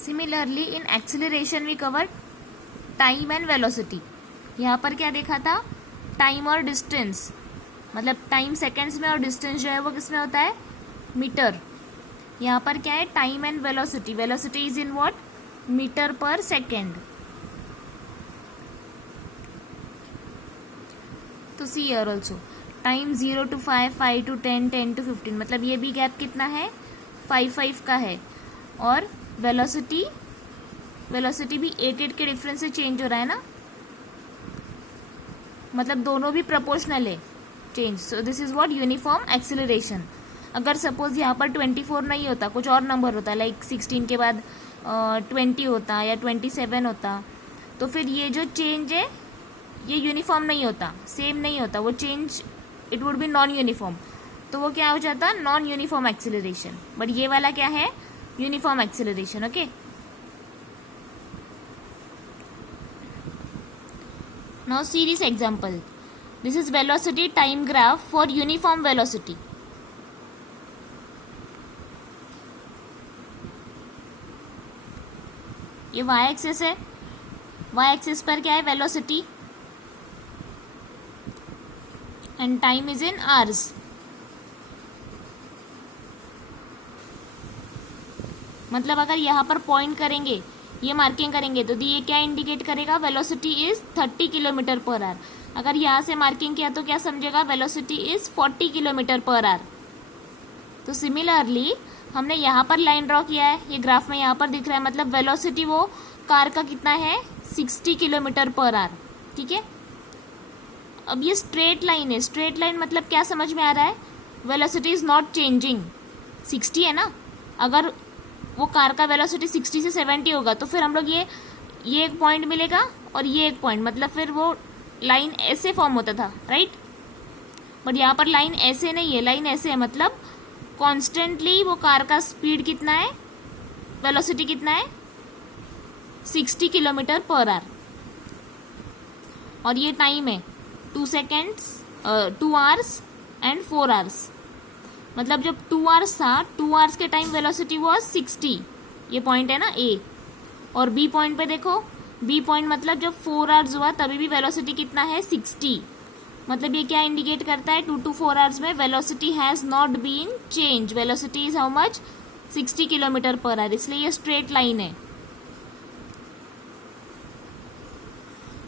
Similarly in acceleration we cover time and velocity. यहाँ पर क्या देखा था, टाइम और डिस्टेंस, मतलब टाइम सेकेंड्स में और डिस्टेंस जो है वो किस में होता है, मीटर। यहाँ पर क्या है, time and velocity, velocity is in what, metre per second. तो see here also time 0 to 5, 5 to 10, 10 to 15, मतलब ये भी गैप कितना है, 5 का है। और वेलोसिटी भी 8 के डिफरेंस से चेंज हो रहा है ना, मतलब दोनों भी प्रोपोर्शनल है change. So this is what, uniform acceleration. अगर सपोज यहाँ पर 24 नहीं होता, कुछ और नंबर होता, लाइक 16 के बाद 20 होता या 27 होता, तो फिर ये जो चेंज है ये यूनिफॉर्म नहीं होता, सेम नहीं होता, वो change it would be non uniform. तो वो क्या हो जाता, नॉन यूनिफॉर्म एक्सेलरेशन। बट ये वाला क्या है, uniform acceleration. Okay, now see this example. This is velocity time graph for uniform velocity. ये y एक्सिस है, y एक्सिस पर क्या है, velocity, and time is in hours. मतलब अगर यहाँ पर पॉइंट करेंगे, ये मार्किंग करेंगे, तो ये क्या इंडिकेट करेगा, velocity is 30 kilometre per our. अगर यहाँ से मार्किंग किया तो क्या समझेगा, velocity is 40 kilometre per our. तो सिमिलरली हमने यहाँ पर लाइन ड्रॉ किया है, ये ग्राफ में यहाँ पर दिख रहा है, मतलब वेलोसिटी वो कार का कितना है, 60 किलोमीटर पर आवर। ठीक है, अब ये स्ट्रेट लाइन है, स्ट्रेट लाइन मतलब क्या समझ में आ रहा है, वेलोसिटी इज नॉट चेंजिंग, 60 है ना। अगर वो कार का वेलोसिटी 60 से 70 होगा तो फिर हम लोग ये एक पॉइंट मिलेगा और ये एक पॉइंट, मतलब फिर वो लाइन ऐसे फॉर्म होता था, राइट। बट यहाँ पर लाइन ऐसे नहीं है, लाइन ऐसे है, मतलब कॉन्स्टेंटली वो कार का स्पीड कितना है, वेलोसिटी कितना है, 60 किलोमीटर पर आवर। और ये टाइम है 2 सेकेंड्स, 2 आवर्स एंड 4 आवर्स। मतलब जब 2 आवर्स था, 2 आवर्स के टाइम वेलोसिटी वॉज 60, ये पॉइंट है ना ए। और बी पॉइंट पे देखो, बी पॉइंट मतलब जब 4 आवर्स हुआ तभी भी वेलोसिटी कितना है, 60। मतलब ये क्या इंडिकेट करता है, 2 to 4 आवर्स में velocity has not been change, velocity is how much, 60 kilometre per hour, इसलिए ये स्ट्रेट लाइन है।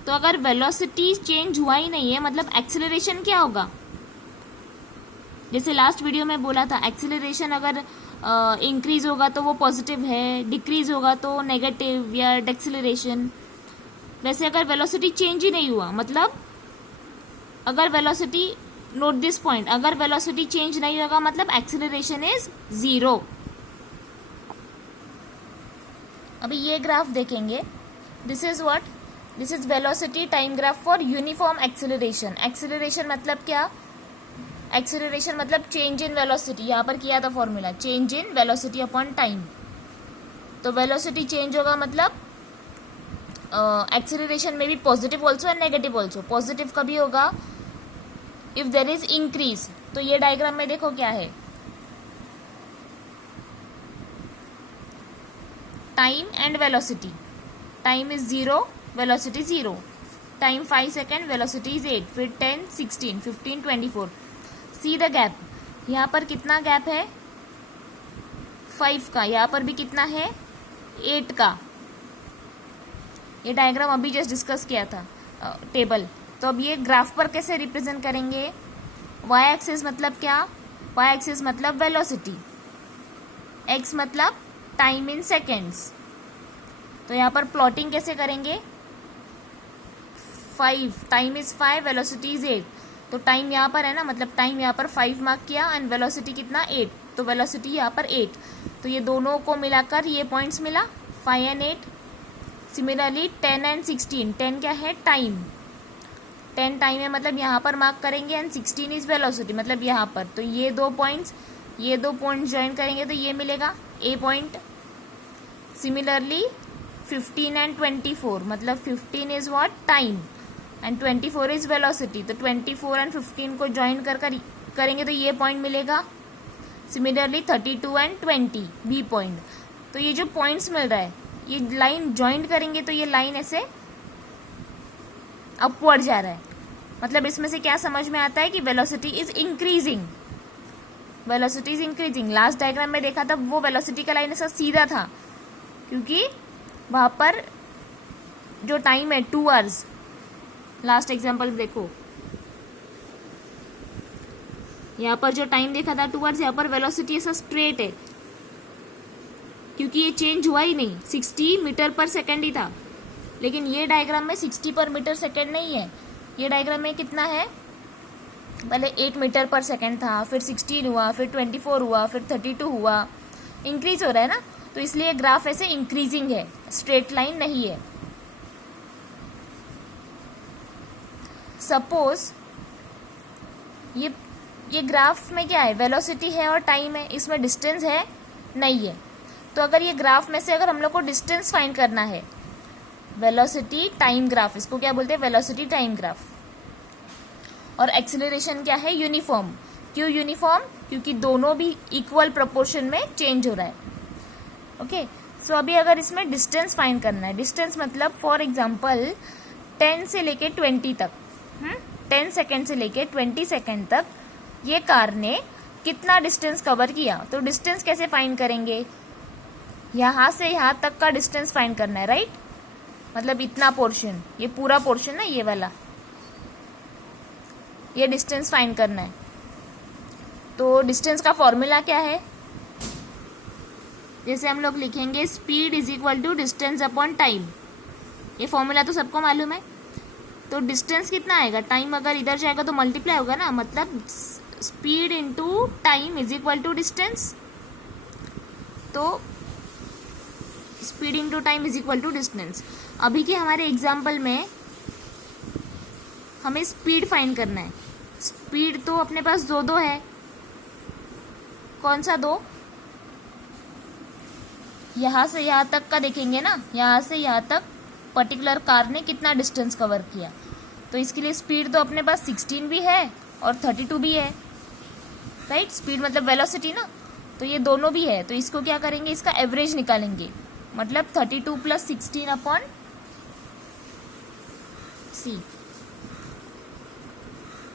तो अगर वेलोसिटी चेंज हुआ ही नहीं है, मतलब एक्सेलरेशन क्या होगा, जैसे लास्ट वीडियो में बोला था, एक्सेलरेशन अगर इंक्रीज होगा तो वो पॉजिटिव है, डिक्रीज होगा तो नेगेटिव या डेक्सेलरेशन। वैसे अगर वेलोसिटी चेंज ही नहीं हुआ, मतलब अगर वेलोसिटी, नोट दिस पॉइंट, अगर वेलोसिटी चेंज नहीं होगा मतलब एक्सेलरेशन इज 0। अभी ये ग्राफ देखेंगे, this is what, this is velocity time graph for uniform acceleration. Acceleration मतलब क्या, एक्सेलरेशन मतलब चेंज इन वेलोसिटी, यहाँ पर किया था formula, change in velocity upon time. तो वेलोसिटी चेंज होगा मतलब एक्सेलरेशन में भी positive also and negative also. Positive कभी होगा इफ देर इज इंक्रीज। तो ये डायग्राम में देखो क्या है, time and velocity, time is 0, velocity 0, time 5 second, velocity is 8, फिर 10, 16, 15, 24। सी द गैप, यहाँ पर कितना गैप है, 5 का, यहाँ पर भी कितना है, 8 का। ये डायग्राम अभी जस्ट डिस्कस किया था, टेबल। तो अब ये ग्राफ पर कैसे रिप्रेजेंट करेंगे, y एक्सिस मतलब क्या, y एक्सिस मतलब वेलोसिटी, x मतलब टाइम इन सेकेंड्स। तो यहाँ पर प्लॉटिंग कैसे करेंगे, 5, टाइम इज 5, वेलोसिटी इज 8। तो टाइम यहाँ पर है ना, मतलब टाइम यहाँ पर 5 मार्क किया एंड वेलोसिटी कितना, 8, तो वेलोसिटी यहाँ पर 8। तो ये दोनों को मिलाकर ये पॉइंट्स मिला, 5 एंड 8। सिमिलरली 10 एंड 16, 10 क्या है, टाइम, 10 टाइम है, मतलब यहाँ पर मार्क करेंगे, एंड 16 इज वेलोसिटी, मतलब यहाँ पर। तो ये दो पॉइंट्स ज्वाइन करेंगे तो ये मिलेगा ए पॉइंट। सिमिलरली 15 एंड 24, मतलब 15 is what, time, and 24 is velocity. तो 24 एंड 15 को ज्वाइन करेंगे तो ये पॉइंट मिलेगा। Similarly 32 and 20, B point. तो ये जो पॉइंट्स मिल रहा है ये लाइन ज्वाइंट करेंगे तो ये लाइन ऐसे अपवर्ड जा रहा है, मतलब इसमें से क्या समझ में आता है कि velocity is increasing, velocity is increasing. Last diagram में देखा था वो वेलोसिटी का लाइन ऐसा सीधा था, क्योंकि वहां पर जो टाइम है 2 आवर्स, लास्ट एग्जांपल देखो, यहाँ पर जो टाइम देखा था 2 आवर्स, यहाँ पर वेलोसिटी ऐसा स्ट्रेट है, क्योंकि ये चेंज हुआ ही नहीं, 60 मीटर पर सेकेंड ही था। लेकिन ये डायग्राम में 60 पर मीटर सेकेंड नहीं है, ये डायग्राम में कितना है, पहले 8 मीटर पर सेकेंड था, फिर 16 हुआ, फिर 24 हुआ, फिर 32 हुआ, इंक्रीज हो रहा है ना, तो इसलिए ग्राफ ऐसे इंक्रीजिंग है, स्ट्रेट लाइन नहीं है। सपोज ये ग्राफ में क्या है, वेलोसिटी है और टाइम है, इसमें डिस्टेंस है नहीं है। तो अगर ये ग्राफ में से अगर हम लोग को डिस्टेंस फाइंड करना है, वेलोसिटी टाइम ग्राफ, इसको क्या बोलते हैं, वेलोसिटी टाइम ग्राफ। और एक्सीलरेशन क्या है, यूनिफॉर्म। क्यों यूनिफॉर्म, क्योंकि दोनों भी इक्वल प्रोपोर्शन में चेंज हो रहा है। ओके, सो अभी अगर इसमें डिस्टेंस फाइंड करना है, डिस्टेंस मतलब फॉर एग्जांपल 10 से लेके 20 तक, 10 सेकेंड से लेके 20 सेकेंड तक ये कार ने कितना डिस्टेंस कवर किया, तो डिस्टेंस कैसे फाइंड करेंगे, यहाँ से यहाँ तक का डिस्टेंस फाइंड करना है, राइट। मतलब इतना पोर्शन, ये पूरा पोर्शन है, ये वाला, ये डिस्टेंस फाइंड करना है। तो डिस्टेंस का फॉर्मूला क्या है, जैसे हम लोग लिखेंगे speed is equal to distance upon time, ये फॉर्मूला तो सबको मालूम है। तो डिस्टेंस कितना आएगा, टाइम अगर इधर जाएगा तो मल्टीप्लाई होगा ना, मतलब speed into time is equal to distance. तो speed into time is equal to distance. अभी के हमारे एग्जाम्पल में हमें स्पीड फाइंड करना है। स्पीड तो अपने पास दो है, कौन सा दो, यहां से यहां तक का देखेंगे ना, यहां से यहां तक पर्टिकुलर कार ने कितना डिस्टेंस कवर किया। तो इसके लिए स्पीड तो अपने पास 16 भी है और 32 भी है, राइट। स्पीड मतलब वेलोसिटी ना, तो ये दोनों भी है। तो इसको क्या करेंगे, इसका एवरेज निकालेंगे, मतलब 32 प्लस 16 अपॉन सी,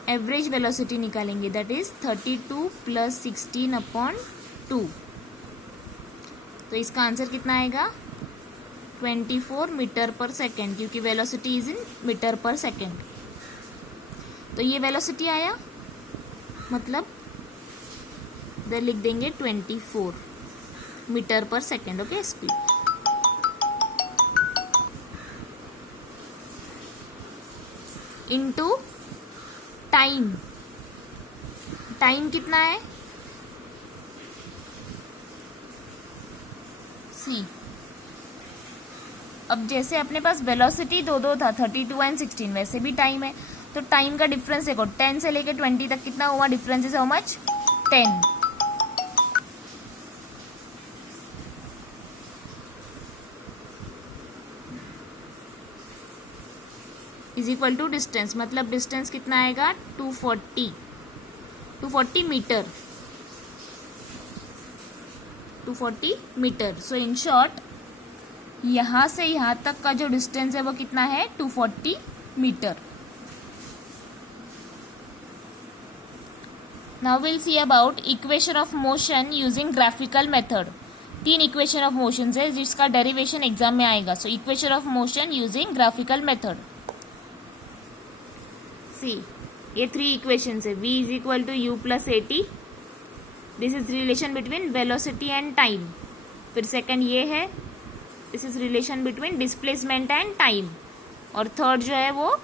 एवरेज वेलोसिटी निकालेंगे, दैट इज 32 प्लस 16 अपॉन 2। तो इसका आंसर कितना आएगा, 24 मीटर पर सेकेंड, क्योंकि velocity is in metre per second. तो ये वेलोसिटी आया, मतलब इधर लिख देंगे 24 metre per second. Okay, speed into time, time कितना है, सी। अब जैसे अपने पास वेलोसिटी दो था, 32 एंड 16, वैसे भी टाइम है। तो टाइम का डिफरेंस देखो, 10 से लेके 20 तक कितना हुआ, difference is how much, 10। Is equal to distance, मतलब डिस्टेंस कितना आएगा, 240 metre, 240 metre. So in short यहां से यहां तक का जो डिस्टेंस है वो कितना है, 240 metre. Now will see about equation of motion using graphical method. 3 equation of motion है जिसका डेरिवेशन एग्जाम में आएगा। So equation of motion using graphical method, see ये 3 इक्वेशन है। v is equal to u plus a t, this is relation between velocity and time. फिर second ये है, this is relation between displacement and time. और third जो है वो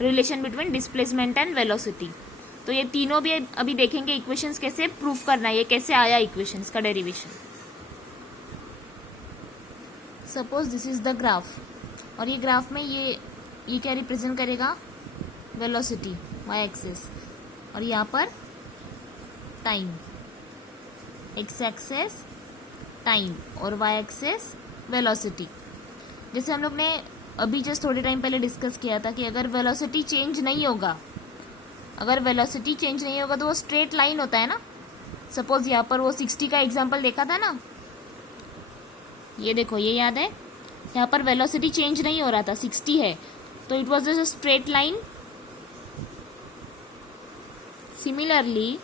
relation between displacement and velocity. तो ये तीनों भी अभी देखेंगे इक्वेशंस कैसे प्रूव करना है, ये कैसे आया इक्वेशंस का derivation. Suppose this is the graph, और ये ग्राफ में ये क्या रिप्रेजेंट करेगा, वेलोसिटी वाई एक्सेस, और यहाँ पर टाइम, एक्स एक्सेस टाइम और वाई एक्सेस वेलोसिटी। जैसे हम लोग ने अभी जस्ट थोड़े टाइम पहले डिस्कस किया था कि अगर वेलोसिटी चेंज नहीं होगा, अगर वेलोसिटी चेंज नहीं होगा तो वो स्ट्रेट लाइन होता है ना। सपोज यहाँ पर वो 60 का एग्जांपल देखा था ना, ये देखो, ये याद है, यहाँ पर वेलोसिटी चेंज नहीं हो रहा था, 60 है, तो it was just straight line. Similarly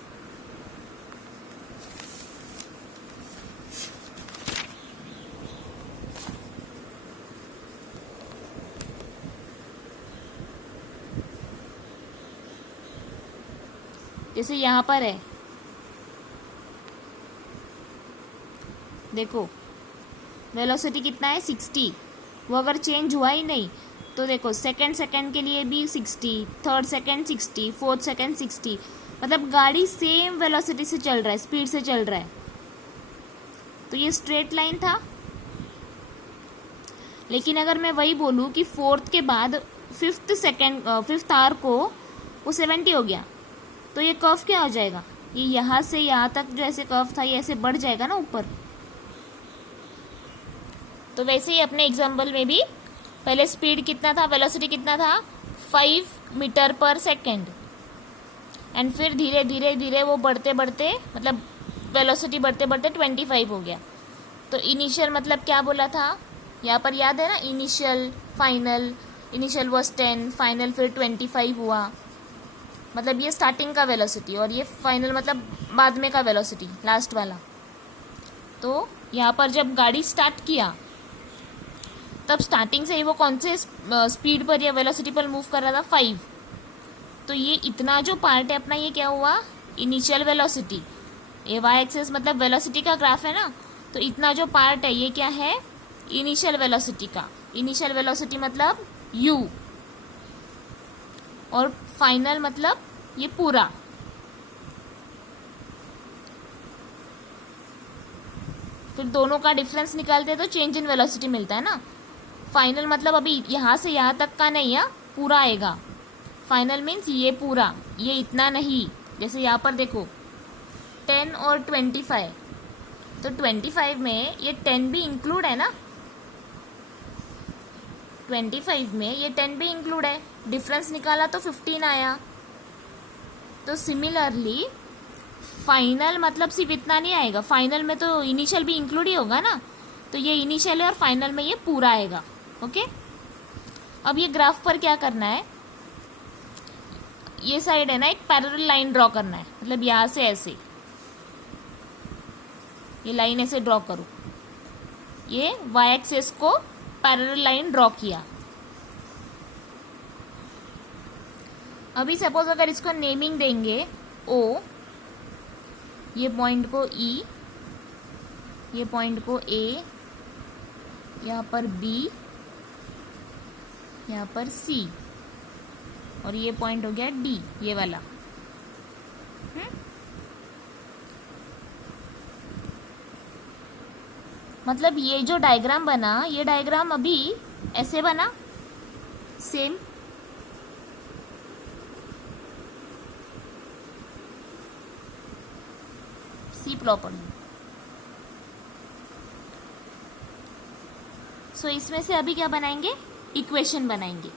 जैसे यहाँ पर है, देखो वेलोसिटी कितना है 60, वो अगर चेंज हुआ ही नहीं तो देखो सेकंड के लिए भी 60, थर्ड सेकंड 60, फोर्थ सेकंड 60, मतलब गाड़ी सेम वेलोसिटी से चल रहा है, स्पीड से चल रहा है. तो ये स्ट्रेट लाइन था. लेकिन अगर मैं वही बोलूँ कि फोर्थ के बाद फिफ्थ आवर को वो 70 हो गया, तो ये कर्व क्या हो जाएगा, ये यहाँ से यहाँ तक जो ऐसे कर्व था ये ऐसे बढ़ जाएगा ना ऊपर. तो वैसे ही अपने एग्जाम्पल में भी पहले स्पीड कितना था, वेलोसिटी कितना था 5 मीटर पर सेकेंड, एंड फिर धीरे धीरे धीरे वो बढ़ते बढ़ते मतलब वेलोसिटी बढ़ते बढ़ते 25 हो गया. तो इनिशियल मतलब क्या बोला था यहाँ पर, याद है ना, initial final. Initial was 10, final फिर 25 हुआ, मतलब ये स्टार्टिंग का वेलोसिटी, और ये फाइनल मतलब बाद में का वेलोसिटी, लास्ट वाला. तो यहाँ पर जब गाड़ी स्टार्ट किया तब स्टार्टिंग से ही वो कौन से स्पीड पर या वेलोसिटी पर मूव कर रहा था, 5. तो ये इतना जो पार्ट है अपना, ये क्या हुआ, इनिशियल वेलोसिटी. ये वाई एक्सिस मतलब वेलोसिटी का ग्राफ है ना, तो इतना जो पार्ट है ये क्या है, इनिशियल वेलोसिटी का. इनिशियल वेलोसिटी मतलब u, और फाइनल मतलब ये पूरा. फिर दोनों का डिफरेंस निकालते हैं तो चेंज इन वेलोसिटी मिलता है ना. फाइनल मतलब अभी यहाँ से यहाँ तक का नहीं है, पूरा आएगा. फाइनल मीन्स ये पूरा, ये इतना नहीं. जैसे यहाँ पर देखो 10 और 25, तो 25 में ये 10 भी इंक्लूड है ना, 25 में ये 10 भी इंक्लूड है. डिफरेंस निकाला तो 15 आया. तो सिमिलरली फाइनल मतलब सिर्फ इतना नहीं आएगा, फाइनल में तो इनिशियल भी इंक्लूड ही होगा ना, तो ये इनिशियल है और फाइनल में ये पूरा आएगा. ओके. अब ये ग्राफ पर क्या करना है, ये साइड है ना एक पैरेलल लाइन ड्रॉ करना है, मतलब यहाँ से ऐसे ये लाइन ऐसे ड्रॉ करो. ये वाई एक्सिस को पैरेलल लाइन ड्रॉ किया. अभी सपोज अगर इसको नेमिंग देंगे O, ये पॉइंट को E, ये पॉइंट को A, यहाँ पर B, यहाँ पर C, और ये पॉइंट हो गया D, ये वाला. मतलब ये जो डायग्राम बना, ये डायग्राम अभी ऐसे बना सेम. सी प्रॉपर्ली. सो इसमें से अभी क्या बनाएंगे, इक्वेशन बनाएंगे.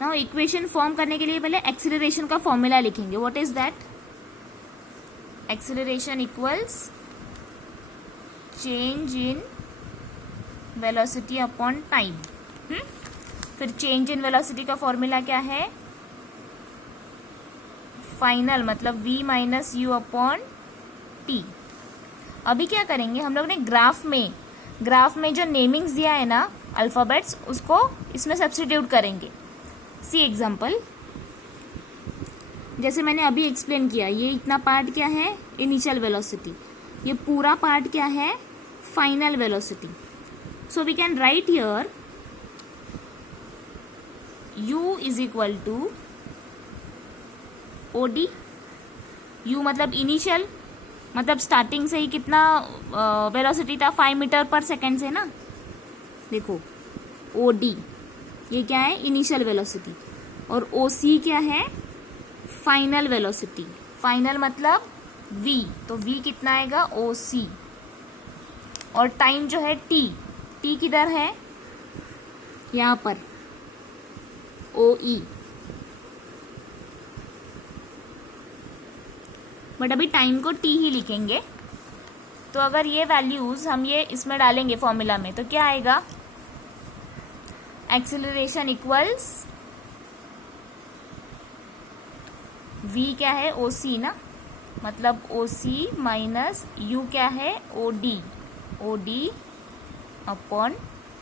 नाउ इक्वेशन फॉर्म करने के लिए पहले एक्सीलरेशन का फॉर्मूला लिखेंगे. What is that, acceleration equals change in velocity upon time. फिर चेंज इन वेलोसिटी का फॉर्मूला क्या है, फाइनल मतलब v minus you upon T. अभी क्या करेंगे हम लोग ने, ग्राफ में जो नेमिंग्स दिया है ना अल्फाबेट्स, उसको इसमें सब्स्टिट्यूट करेंगे. सी एग्जाम्पल, जैसे मैंने अभी एक्सप्लेन किया, ये इतना पार्ट क्या है, इनिशियल वेलोसिटी. ये पूरा पार्ट क्या है, final velocity. So we can write here u is equal to OD. u मतलब इनिशियल, मतलब स्टार्टिंग से ही कितना वेलोसिटी था, 5 मीटर पर सेकेंड से ना. देखो OD ये क्या है, इनिशियल वेलोसिटी, और OC क्या है, फाइनल वेलोसिटी. फाइनल मतलब v, तो v कितना आएगा, OC. और टाइम जो है t किधर है, यहाँ पर OE. बट अभी टाइम को t ही लिखेंगे. तो अगर ये वैल्यूज हम ये इसमें डालेंगे फॉर्मूला में तो क्या आएगा, एक्सेलरेशन इक्वल्स v क्या है ओ सी ना, मतलब ओ सी माइनस यू क्या है ओ डी अपॉन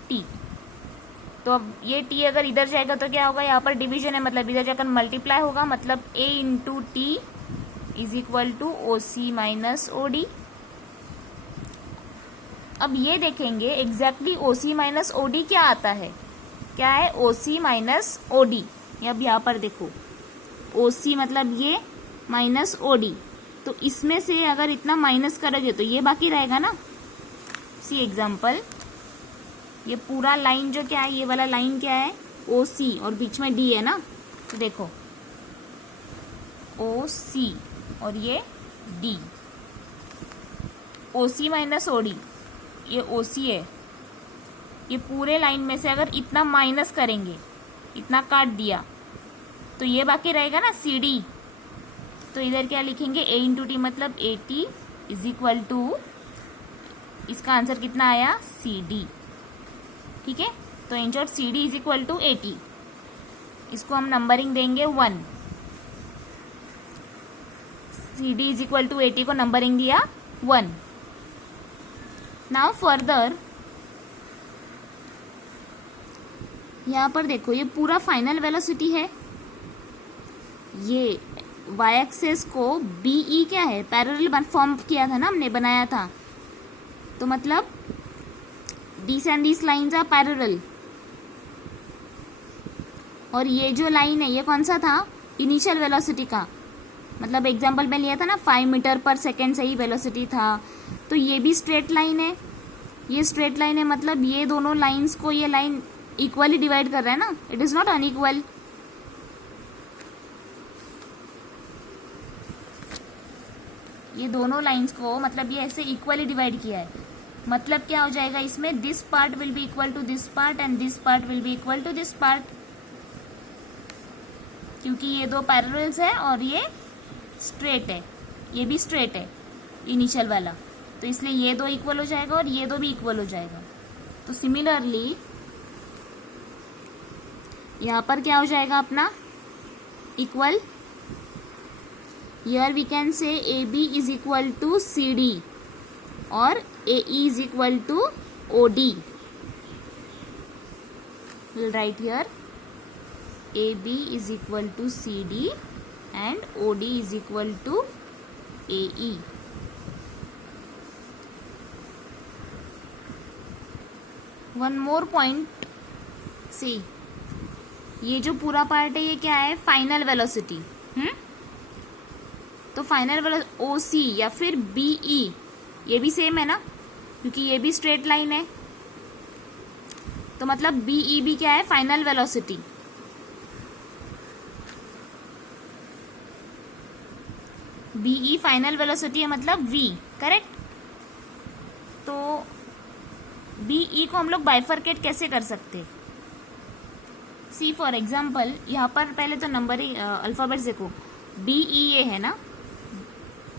टी। तो अब ये टी अगर इधर जाएगा तो क्या होगा, यहाँ पर डिवीजन है मतलब इधर जाकर मल्टीप्लाई होगा, मतलब a into T is equal to O C minus O D. अब ये देखेंगे exactly O C minus O D क्या आता है, क्या है ओ सी माइनस ओ डी। अब यहाँ पर देखो ओ सी मतलब ये माइनस ओ डी, तो इसमें से अगर इतना माइनस करोगे तो ये बाकी रहेगा ना। सी एग्जाम्पल, ये पूरा लाइन जो क्या है, ये वाला लाइन क्या है ओ सी और बीच में डी है ना, तो देखो ओ सी और ये डी, ओ सी माइनस ओ डी, ये ओ सी है। ये पूरे लाइन में से अगर इतना माइनस करेंगे, इतना काट दिया, तो ये बाकी रहेगा ना सी डी। तो इधर क्या लिखेंगे, ए इंटू टी मतलब A T is equal to, इसका आंसर कितना आया सी डी। ठीक है, तो in short C D is equal to 80। इसको हम नंबरिंग देंगे 1। C D is equal to 80 को नंबरिंग दिया 1। नाउ फर्दर यहां पर देखो ये पूरा फाइनल वेलोसिटी है, ये वाई एक्सेस को बीई क्या है पैरेलल फॉर्म किया था ना हमने, बनाया था, तो मतलब these and these lines are parallel। और ये जो लाइन है ये कौन सा था, इनिशियल वेलोसिटी का, मतलब एग्जांपल में लिया था ना 5 मीटर पर सेकेंड से ही वेलोसिटी था। तो ये भी स्ट्रेट लाइन है, ये स्ट्रेट लाइन है, मतलब ये दोनों लाइंस को ये लाइन इक्वली डिवाइड कर रहा है ना, इट इज नॉट अनइक्वल। ये दोनों लाइंस को मतलब ये ऐसे इक्वली डिवाइड किया है, मतलब क्या हो जाएगा इसमें, this part will be equal to this part and this part will be equal to this part, क्योंकि ये दो पैरेलल्स है और ये स्ट्रेट है, ये भी स्ट्रेट है इनिशियल वाला, तो इसलिए ये दो इक्वल हो जाएगा और ये दो भी इक्वल हो जाएगा। तो सिमिलरली यहां पर क्या हो जाएगा अपना equal, here we can say A B is equal to C D और AE is equal to OD. We'll write here AB is equal to CD and OD is equal to AE. One more point. See, ये जो पूरा part है ये क्या है, final velocity. तो final velocity OC या फिर BE ये भी सेम है ना, क्योंकि ये भी स्ट्रेट लाइन है, तो मतलब बीई भी क्या है final velocity. B E final velocity है मतलब v, करेक्ट। तो बीई को हम लोग बाइफरकेट कैसे कर सकते, सी फॉर एग्जाम्पल यहाँ पर पहले तो नंबर अल्फाबेट्स देखो, बीई ये है ना,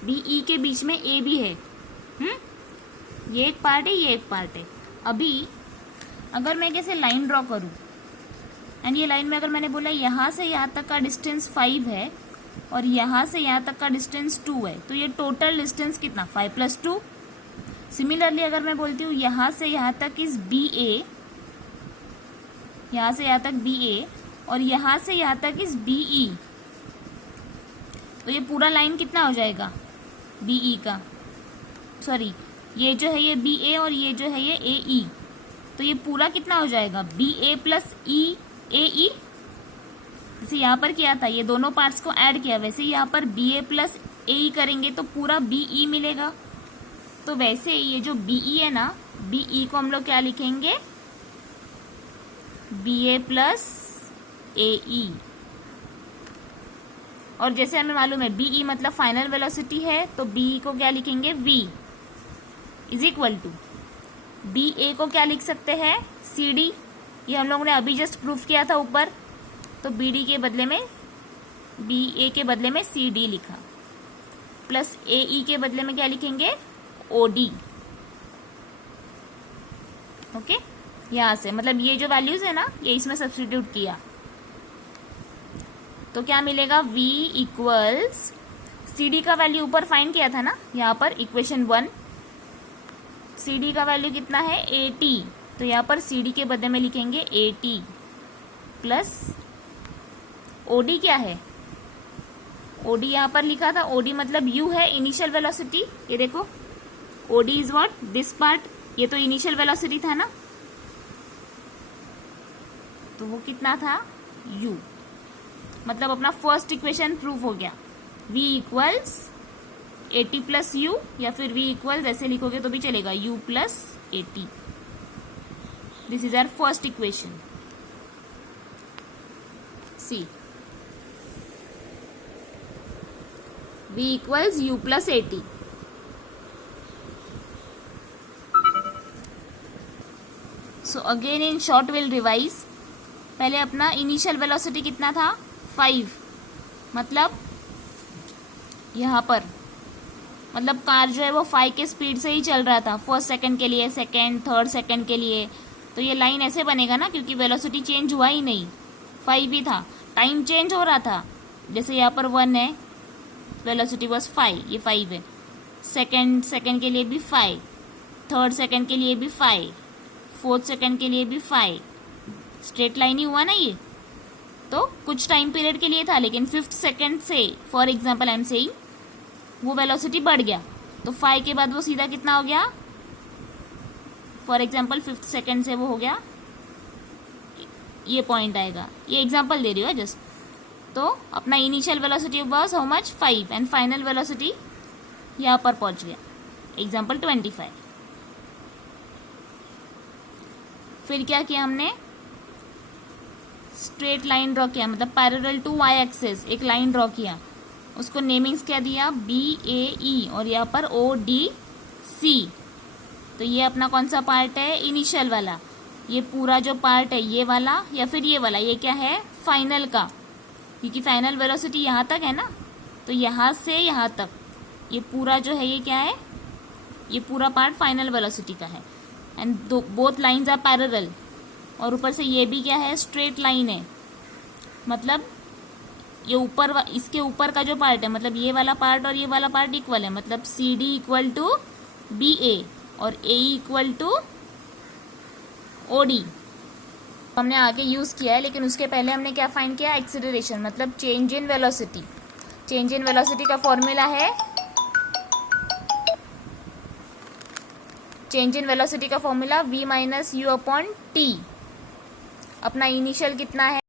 बीई के बीच में ए भी है, ये एक पार्ट है, ये एक पार्ट है। अभी अगर मैं कैसे लाइन ड्रॉ करूं, एंड ये लाइन में अगर मैंने बोला यहाँ से यहाँ तक का डिस्टेंस 5 है और यहाँ से यहाँ तक का डिस्टेंस 2 है, तो ये टोटल डिस्टेंस कितना 5 + 2। सिमिलरली अगर मैं बोलती हूँ यहाँ से यहाँ तक इज BA, यहाँ से यहाँ तक BA और यहाँ से यहाँ तक इज BE, तो ये पूरा लाइन कितना हो जाएगा BE का, सॉरी ये जो है ये BA और ये जो है ये AE, तो ये पूरा कितना हो जाएगा BA + E AE। जैसे यहाँ पर किया था, ये दोनों पार्ट्स को ऐड किया, वैसे यहाँ पर BA + AE करेंगे तो पूरा BE मिलेगा। तो वैसे ये जो BE है ना, BE को हम लोग क्या लिखेंगे BA + AE। और जैसे हमें मालूम है BE मतलब फाइनल वेलोसिटी है, तो BE को क्या लिखेंगे V is equal to, BA को क्या लिख सकते हैं CD, ये हम लोगों ने अभी जस्ट प्रूफ किया था ऊपर, तो BD के बदले में BA के बदले में CD लिखा, प्लस AE के बदले में क्या लिखेंगे OD। ओके, यहां से मतलब ये जो वैल्यूज है ना, ये इसमें सब्स्टिट्यूट किया तो क्या मिलेगा, V इक्वल्स CD का वैल्यू ऊपर फाइंड किया था ना, यहाँ पर इक्वेशन 1, CD का वैल्यू कितना है 80, तो यहाँ पर CD के बदले में लिखेंगे 80 प्लस OD क्या है, OD यहाँ पर लिखा था, OD मतलब U है इनिशियल वेलोसिटी, ये देखो OD is what, this part, ये तो इनिशियल वेलोसिटी था ना, तो वो कितना था U, मतलब अपना फर्स्ट इक्वेशन प्रूव हो गया। V इक्वल्स 80 प्लस U, या फिर V इक्वल्स ऐसे लिखोगे तो भी चलेगा, U plus 80, this is our first equation. See V equals U plus 80। So again in short we'll revise। पहले अपना इनिशियल वेलोसिटी कितना था 5, मतलब यहाँ पर मतलब कार जो है वो 5 के स्पीड से ही चल रहा था, फर्स्ट सेकंड के लिए, सेकंड थर्ड सेकंड के लिए, तो ये लाइन ऐसे बनेगा ना, क्योंकि वेलोसिटी चेंज हुआ ही नहीं, 5 ही था, टाइम चेंज हो रहा था, जैसे यहाँ पर 1 है, वेलोसिटी वॉज 5, ये 5 है, सेकंड के लिए भी 5, थर्ड सेकंड के लिए भी 5, फोर्थ सेकंड के लिए भी 5, स्ट्रेट लाइन ही हुआ ना ये, तो कुछ टाइम पीरियड के लिए था, लेकिन 5th सेकंड से for example I am saying वो वेलोसिटी बढ़ गया, तो 5 के बाद वो सीधा कितना हो गया, फॉर एग्जांपल 5th सेकंड से वो हो गया, ये पॉइंट आएगा, ये एग्जांपल दे रही हो जस्ट, तो अपना initial velocity was how much 5 and final velocity यहाँ पर पहुंच गया, एग्जांपल 25। फिर क्या किया हमने, स्ट्रेट लाइन ड्रॉ किया, मतलब पैरेलल टू y एक्सिस एक लाइन ड्रॉ किया, उसको नेमिंग्स क्या दिया BAE और यहाँ पर ODC। तो ये अपना कौन सा पार्ट है, इनिशियल वाला, ये पूरा जो पार्ट है ये वाला या फिर ये वाला, ये क्या है फाइनल का, क्योंकि फाइनल वेलोसिटी यहाँ तक है ना, तो यहाँ से यहाँ तक ये पूरा जो है ये क्या है, ये पूरा पार्ट फाइनल वेलोसिटी का है, and both lines are parallel, और ऊपर से ये भी क्या है स्ट्रेट लाइन है, मतलब ये ऊपर इसके ऊपर का जो पार्ट है, मतलब ये वाला पार्ट और ये वाला पार्ट इक्वल है, मतलब CD इक्वल टू BA और AE इक्वल टू OD हमने आगे यूज किया है, लेकिन उसके पहले हमने क्या फाइंड किया, एक्सीलरेशन, मतलब change in velocity. Change in velocity का फॉर्मूला है, चेंज इन वेलोसिटी का formula V minus U upon T। अपना इनिशियल कितना है